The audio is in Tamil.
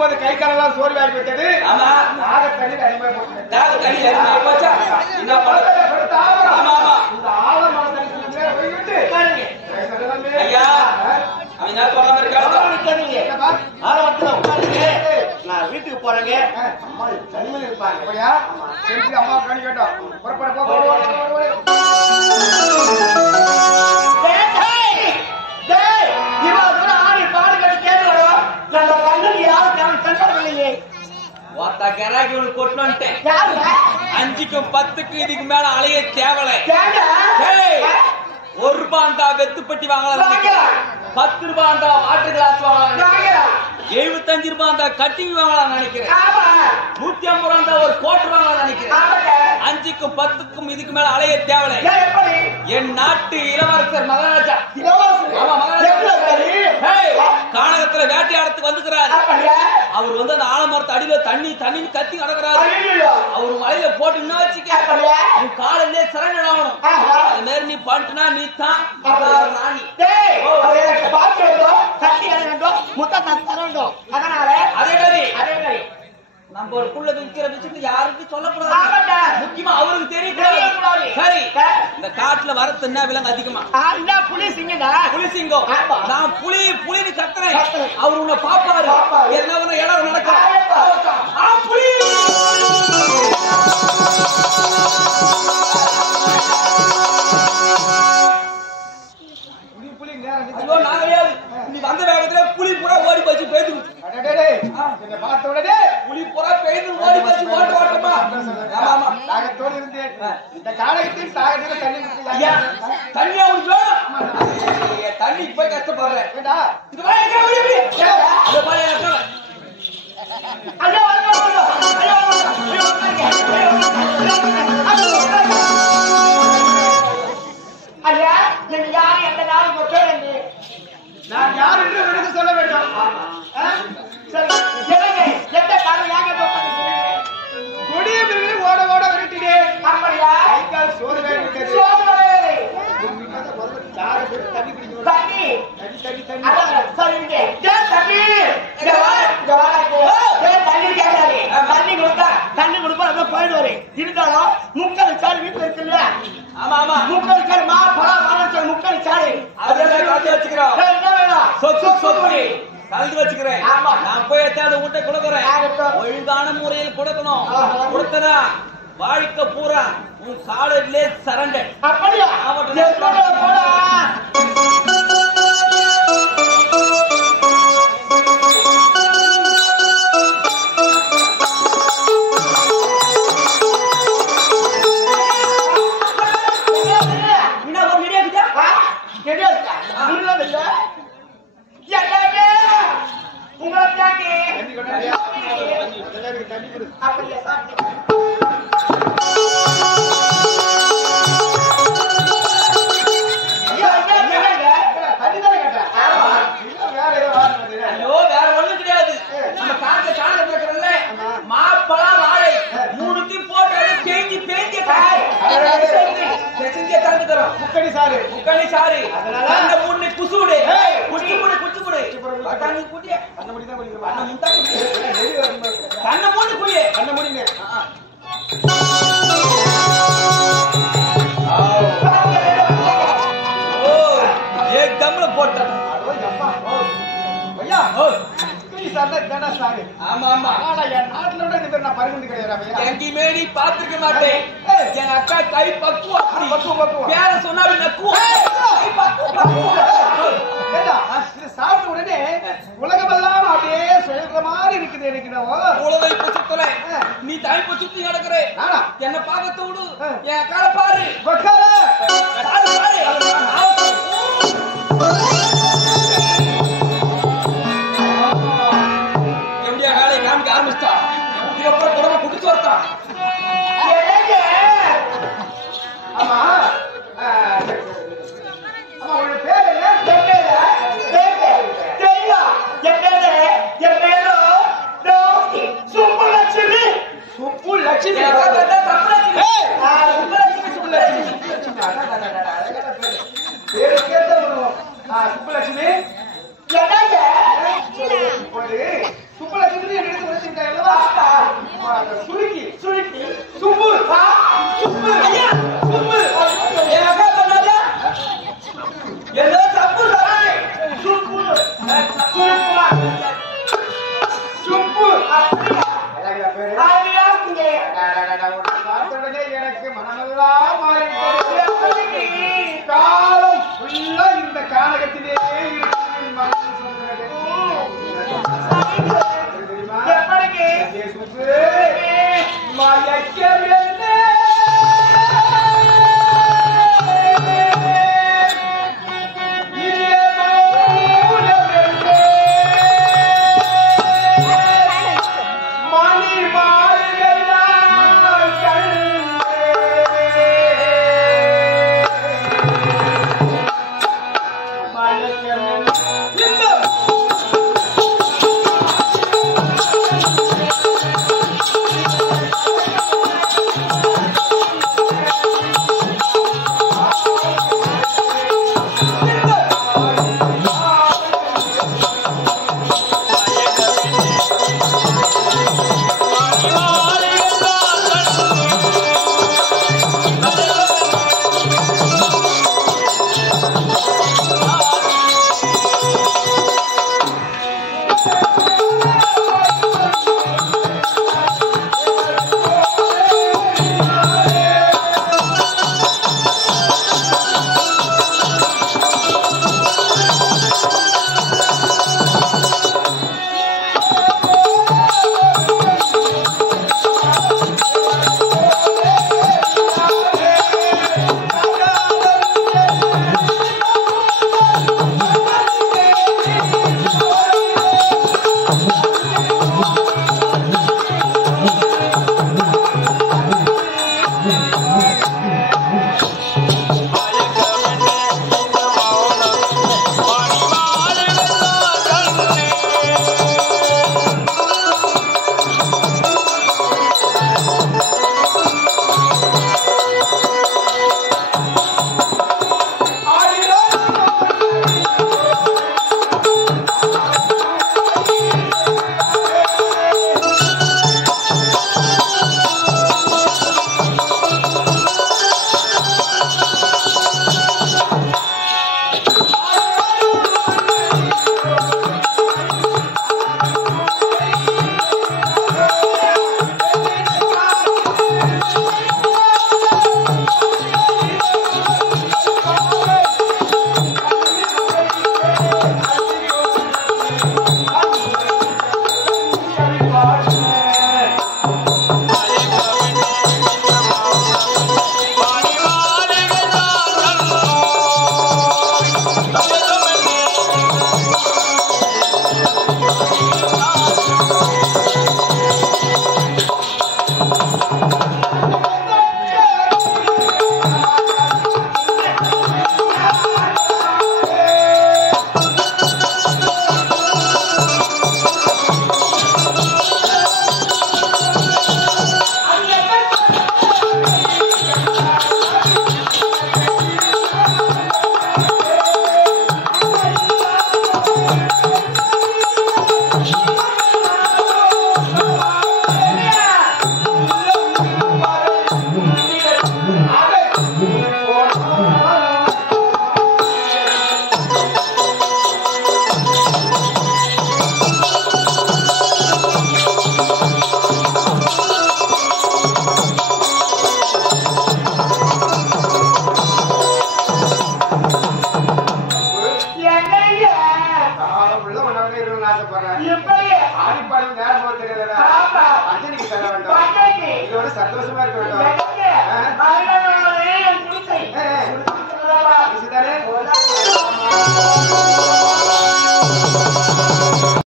இருக்கும்போது கை காலெல்லாம் சோர்வாகி விட்டது. ஆமா, நாகத்தண்ணி அடிமை போட்டு நாகத்தண்ணி அடிமை போச்சா? இந்த பழத்தை கொடுத்து ஆமா ஆமா இந்த ஆழமான தண்ணி போய்விட்டு ஐயா அவன் என்ன சொல்லாம இருக்காங்க? ஆழமத்துல உட்காருங்க, நான் வீட்டுக்கு போறேங்க. அம்மா தனிமையில் இருப்பாங்க. போயா செஞ்சு அம்மா கணி கேட்டோம். புறப்பட போ. அஞ்சுக்கும் 10க்கு இதுக்கு மேல அலைய தேவலை. 1 ரூபாண்டா வெத்துப்பட்டி வாங்கலாம், 10 ரூபாண்டா வாட்டர் கிளாஸ் வாங்கலாம், 75 ரூபாண்டா கட்டிங் வாங்கலாம் நினைக்கிறேன், 150 ரூபாண்டா ஒரு கோட்டர் வாங்கலாம் நினைக்கிறேன். 5க்கும் 10க்கும் இதுக்கு மேல அலைய தேவலை. என் நாட்டு இளவரசர் மகாராஜா கானகத்துல வேட்டையாடத்துக்கு வந்துக்கிறாரு. அவர் வந்து அந்த ஆலமரத்து அடியில தண்ணி தண்ணி கத்தி நடக்கிறாரு. அவரு மலையில போட்டு வச்சுக்க உன் காலையிலே சரண் ஆகணும். அது மாதிரி நீ பண்ணினா நீ தான் ராணி. அதே நம்ம ஒரு புள்ள விற்கிற விஷயத்தை யாருக்கும் சொல்லக்கூடாது, முக்கியமா அவருக்கு தெரியக்கூடாது. சரி, இந்த காட்டுல வரத்து என்ன விலங்கு அதிகமா? புலி சிங்கம். நான் புலி புலின்னு கத்துறேன், அவர் உன்னை பாப்பாரு, என்ன இடம் நடக்கும். புலி நீ வந்த வேகத்துல புலி புறா ஓடி போச்சு பெய்து பார்த்த உடனே புலி புறா பெய்து ஓடி போச்சு ஓட்ட ஓட்டமா. தாகத்தோடு இருந்தேன். இந்த காலகத்தில் தாகத்தில் தண்ணி அவனுக்கு தண்ணி போய் கஷ்டப்படுறேன். நான் யார் என்று உங்களுக்கு சொல்ல வேண்டும். கொடிய ஓட ஓட விரட்டினேன். தண்ணி குடிக்கணும். தண்ணி கொடுப்பா போயிடுவாரு. இருந்தாலும் முக்கல் சாலை வீட்டுல இருக்குல்ல, ஆமா ஆமா முக்கல் சாலை முக்கல் சாலை வச்சுக்கிறோம். கலந்து வச்சுக்கிறேன். நான் போய் எத்தாவது ஊட்ட கொடுக்குறேன். ஒழுங்கான முறையில் கொடுக்கணும். கொடுத்தனா வாழ்க்கை பூரா உன் காலேஜ்லே சரண்டர். அப்படியா? பாத்துக்க மாட்டேன். என் அக்கா கை பக்குவம் பேர சொன்னா சாப்பிட்ட உடனே உலகமெல்லாம் அப்படியே சொல்ற மாதிரி இருக்குது. எனக்கு உலகை பசுத்தல நீ தாய் பசுத்தி நடக்கிற என்ன பாக்கத்தை விடு. என் அக்கால பாரு எப்படியா வேலை காமிக்க ஆரம்பிச்சா. இதுக்கப்புறம் குடும்ப குடிச்சு வரத்தா. ஆமா ஆமா உங்க பேர் என்ன? சுப்புலட்சுமி. சுப்புலட்சுமி சுப்புலட்சுமி சுருக்கி சுருக்கி சுப்பு சுப்பு சுப்பு ஏதோ தப்பு சுப்பு சுப்பு எனக்கு மனமெல்லாம் மாறி காலம் ஃபுல்லா இந்த கானகத்திலே சந்தோஷமா இருக்க வேண்டும்.